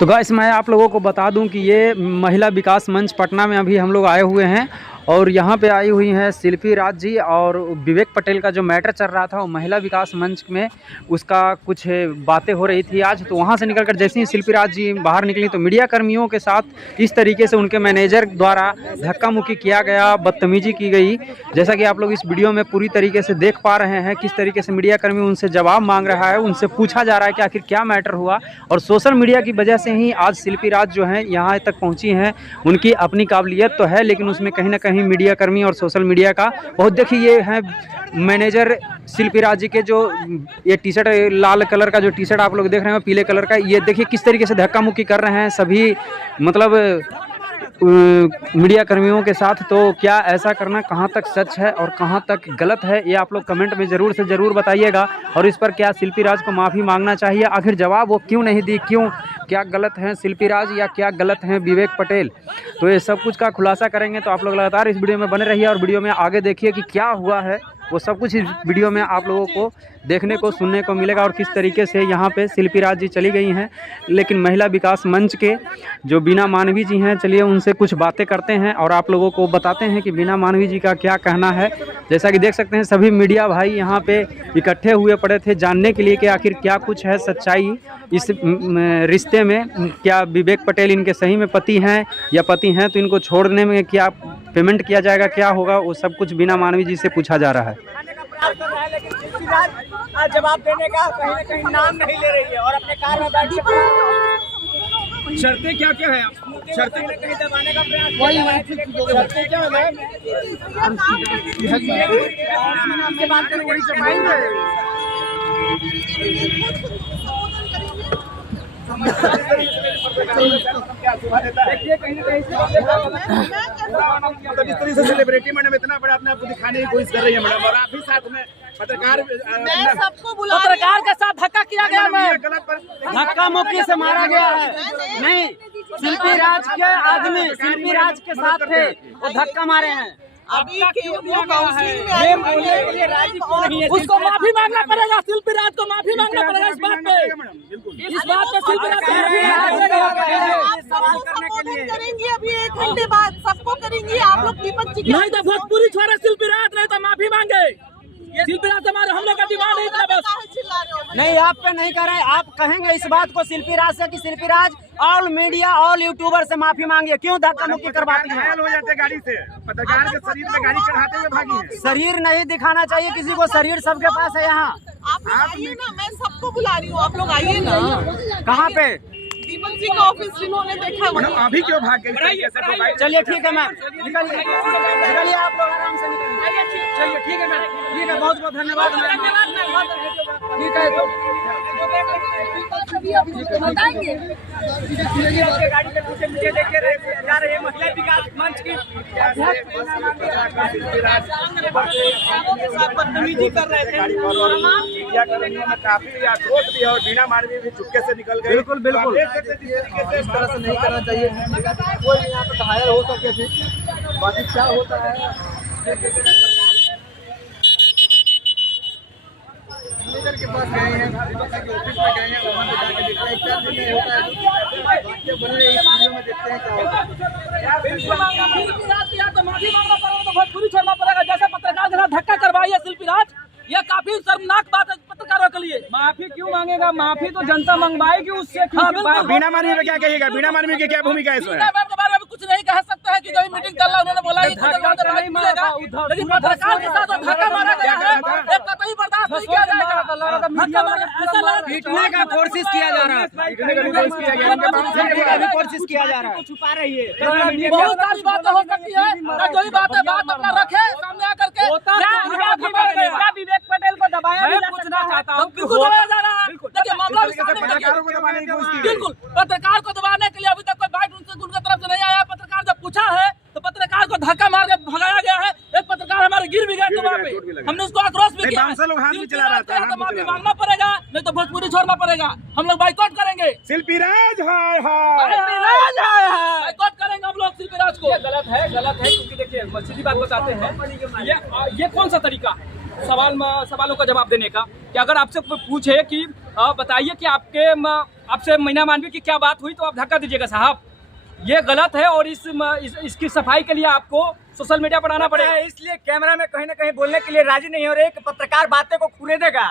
तो गाइस मैं आप लोगों को बता दूं कि ये महिला विकास मंच पटना में अभी हम लोग आए हुए हैं और यहाँ पे आई हुई हैं शिल्पी राज जी और विवेक पटेल का जो मैटर चल रहा था वो महिला विकास मंच में उसका कुछ बातें हो रही थी आज। तो वहाँ से निकलकर जैसे ही शिल्पी राज जी बाहर निकली तो मीडिया कर्मियों के साथ इस तरीके से उनके मैनेजर द्वारा धक्का मुक्की किया गया, बदतमीजी की गई। जैसा कि आप लोग इस वीडियो में पूरी तरीके से देख पा रहे हैं किस तरीके से मीडिया कर्मी उनसे जवाब मांग रहा है, उनसे पूछा जा रहा है कि आखिर क्या मैटर हुआ। और सोशल मीडिया की वजह से ही आज शिल्पी राज जो हैं यहाँ तक पहुँची हैं। उनकी अपनी काबिलियत तो है लेकिन उसमें कहीं ना कहीं मीडिया कर्मी और सोशल मीडिया का बहुत, देखिए ये है मैनेजर शिल्पी राज जी के जो ये टी शर्ट लाल कलर का जो टी शर्ट आप लोग देख रहे हैं पीले कलर का, ये देखिए किस तरीके से धक्का मुक्की कर रहे हैं सभी मतलब मीडिया कर्मियों के साथ। तो क्या ऐसा करना कहां तक सच है और कहां तक गलत है ये आप लोग कमेंट में ज़रूर से ज़रूर बताइएगा। और इस पर क्या शिल्पी राज को माफ़ी मांगना चाहिए, आखिर जवाब वो क्यों नहीं दी, क्यों क्या गलत हैं शिल्पी राज या क्या गलत हैं विवेक पटेल, तो ये सब कुछ का खुलासा करेंगे। तो आप लोग लगातार इस वीडियो में बने रहिए और वीडियो में आगे देखिए कि क्या हुआ है वो सब कुछ इस वीडियो में आप लोगों को देखने को सुनने को मिलेगा और किस तरीके से यहाँ पे शिल्पी राज जी चली गई हैं। लेकिन महिला विकास मंच के जो बीना मानवी जी हैं, चलिए उनसे कुछ बातें करते हैं और आप लोगों को बताते हैं कि बीना मानवी जी का क्या कहना है। जैसा कि देख सकते हैं सभी मीडिया भाई यहाँ पे इकट्ठे हुए पड़े थे जानने के लिए कि आखिर क्या कुछ है सच्चाई इस रिश्ते में। क्या विवेक पटेल इनके सही में पति हैं या पति हैं तो इनको छोड़ने में क्या पेमेंट किया जाएगा, क्या होगा, वो सब कुछ बीना मानवी जी से पूछा जा रहा है। जवाब देने का कहीं ना कहीं नाम नहीं ले रही है और अपने कार में बैठी शर्तें क्या क्या है? शर्तें कहीं दबाने का प्रयास शर्तें क्या है? आपसे बात करें वही चढ़ाएंगे। देखिए कहीं ना कहीं मतलब इस तरह से सेलिब्रिटी मैडम इतना बड़ा अपने आपको दिखाने की कोशिश कर रही है मैडम, और आप भी साथ में पत्रकार सबको बुला पत्रकार के साथ धक्का किया गया, मैं धक्का मुक्की से मारा गया है। नहीं, शिल्पी राज के आदमी शिल्पी राज के साथ थे, वो धक्का मारे हैं। अभी उसको माफी मांगना पड़ेगा, शिल्पी राज को माफी मांगना पड़ेगा इस बात पे शिल्पी राज सवाल करने के लिए करेंगे। अभी 1 घंटे बाद सबको करेंगे। आप लोग दीपक जी नहीं तो भोजपुरी छोड़ा शिल्पी राज, नहीं तो माफी मांगे। शिल्पी राज हमारे हम लोग का डिमांड नहीं था बस। नहीं आप पे नहीं कर रहे हैं, आप कहेंगे इस बात को शिल्पी राज से कि शिल्पी राज ऑल मीडिया ऑल यूट्यूबर से माफी मांगिए, क्यों धक्का मुक्की करवाती है? घायल हो जाते गाड़ी से, पत्रकार के शरीर में गाड़ी चढ़ाते हुए भागी है। शरीर नहीं दिखाना चाहिए किसी को, शरीर सबके पास है। यहाँ आप आइए ना, मैं सबको बुला रही हूँ, आप लोग आइए ना। कहाँ पे? दीपक जी का ऑफिस जिन्होंने देखा मैडम अभी क्यों भाग गई? चलिए ठीक है मैम, निकलिए आप लोग आराम से निकलिए। चलिए ठीक है मैम, ठीक है, बहुत बहुत धन्यवाद। ठीक है तो बताएंगे। गाड़ी के पीछे मुझे लेके जा रहे हैं महिला विकास मंच की के साथ बदतमीजी कर रहे थे। मीडिया कर्मियों में काफी आक्रोश भी है और बीना मानवी भी चुपके से निकल गए। बिल्कुल बिल्कुल, इस तरह से नहीं करना चाहिए। कोई यहाँ पे घायल हो सके थे, बाकी क्या होता है मैनेजर के पास गए हैं, ऑफिस में गए हैं, वहाँ पे जाके देखते हैं क्या निर्णय होता है। बने रहे इस वीडियो में, देखते हैं क्या होता है। तो माफी मांगना पड़ेगा, तो भोजपुरी छोड़ना पड़ेगा। जैसे पत्रकार के साथ धक्का करवाई है शिल्पी राज, यह काफी शर्मनाक बात है पत्रकारों के लिए। माफी क्यों मांगेगा? माफी तो जनता मंगवाएगी उससे। बीना मानवी में क्या कहिएगा? बीना मानवी की क्या भूमिका है इसमें? के बारे में कुछ नहीं कह सकता है कि जो मीटिंग चल रहा है उन्होंने बोला नहीं मिलेगा, लेकिन पत्रकार के साथ धक्का मारा गया है, एक कतई बर्दाश्त नहीं किया जाएगा। पीटने का कोशिश किया जा रहा है, कोशिश किया जा रहा है, छुपा रही है। बहुत सारी बातें हो सकती है, जो ही बात है बात अपना रखे सामने आकर के। विवेक पटेल को दबाया नहीं जा सकता? बिल्कुल दबाया जा रहा है। देखिए मामला बिल्कुल पत्रकार को दबाने के लिए अभी तक कोई बाइट उनके तरफ से नहीं आया। पत्रकार जब पूछा है तो पत्रकार को धक्का मार के भगाया गया है। एक पत्रकार हमारे गिर भी गए थे वहाँ पे, हमने उसको आक्रोश भी किया। तो माफी मांगना पड़ेगा, नहीं तो भोजपुरी छोड़ना पड़ेगा। हम लोग बाइकआउट करेंगे। शिल्पी राज हाय हाय बाइकआउट करेंगे हम लोग शिल्पी राज को। गलत है क्योंकि देखिए सीधी बात बताते हैं, ये कौन सा तरीका सवालों का जवाब देने का कि अगर आपसे कोई पूछे कि बताइए कि आपके आपसे मीना मानवी की क्या बात हुई तो आप धक्का दीजिएगा साहब, ये गलत है और इसकी सफाई के लिए आपको सोशल मीडिया पर आना पड़ेगा। इसलिए कैमरा में कहीं ना कहीं बोलने के लिए राजी नहीं हो रहे कि पत्रकार बातें को खुले देगा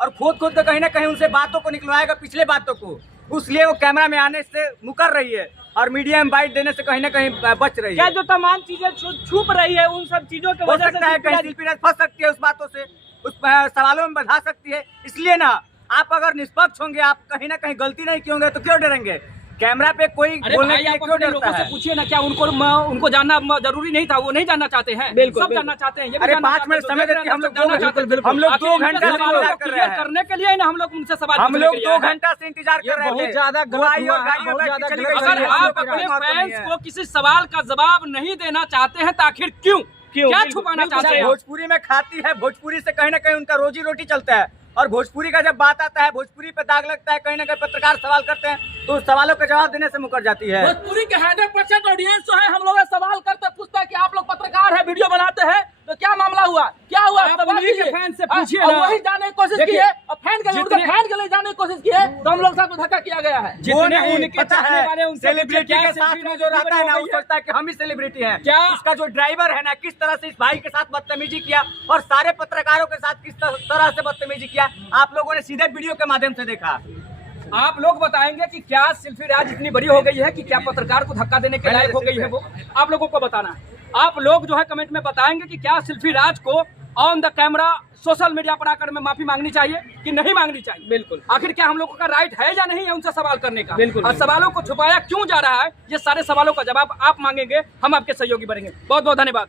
और खुद तो कहीं ना कहीं उनसे बातों को निकलवाएगा, पिछले बातों को, इसलिए वो कैमरा में आने से मुकर रही है और मीडिया में बाइट देने से कहीं ना कहीं बच रही है। क्या जो तमाम चीजें छुप रही है उन सब चीजों की वजह से कहीं शिल्पी राज फंस सकती है उस बातों से, उस सवालों में बढ़ा सकती है। इसलिए ना आप अगर निष्पक्ष होंगे, आप कहीं ना कहीं गलती नहीं किए होंगे तो क्यों डरेंगे? कैमरा पे कोई बोलने के लिए क्यों डरता है? पूछिए ना, क्या उनको जानना जरूरी नहीं था? वो नहीं जानना चाहते हैं, सब जानना चाहते हैं। अरे 5 मिनट समय देते हम लोग 2 घंटा से इंतजार कर रहे हैं, करने के लिए ना हम लोग उनसे सवाल, हम लोग 2 घंटा से इंतजार कर रहे हैं। बहुत ज्यादा अगर आप अपने फैंस को किसी सवाल का जवाब नहीं देना चाहते हैं तो आखिर क्यों क्या छुपाना चाहते हैं? भोजपुरी में खाती है, भोजपुरी से कहीं ना कहीं उनका रोजी रोटी चलता है और भोजपुरी का जब बात आता है, भोजपुरी पे दाग लगता है, कहीं ना कहीं पत्रकार सवाल करते हैं तो उस सवालों का जवाब देने से मुकर जाती है। भोजपुरी के 100% ऑडियंस जो है हम लोग सवाल करते पूछता है कि आप लोग पत्रकार है, वीडियो बनाते हैं, तो क्या मामला हुआ, क्या हुआ? फैन से पूछिए ना, वही जाने की कोशिश की है और फैन के लिए जाने की कोशिश की है तो हम लोग साथ में धक्का किया गया है। पता है सेलिब्रिटी के साथ में जो रहता है ना, वो सोचता है कि हम ही सेलिब्रिटी हैं। क्या उसका जो ड्राइवर है ना, किस तरह से इस भाई के साथ बदतमीजी किया और सारे पत्रकारों के साथ किस तरह से बदतमीजी किया, आप लोगों ने सीधे वीडियो के माध्यम से देखा। आप लोग बताएंगे कि क्या शिल्पी राज इतनी बड़ी हो गई है कि क्या पत्रकार को धक्का देने के लायक हो गई है? वो आप लोगों को बताना है। आप लोग जो है कमेंट में बताएंगे कि क्या शिल्पी राज को on the camera social media पर आकर में माफी मांगनी चाहिए कि नहीं मांगनी चाहिए? बिल्कुल। आखिर क्या हम लोगों का राइट है या नहीं है उनसे सवाल करने का? बिल्कुल। और सवालों को छुपाया क्यों जा रहा है, ये सारे सवालों का जवाब आप मांगेंगे, हम आपके सहयोगी बनेंगे। बहुत बहुत धन्यवाद।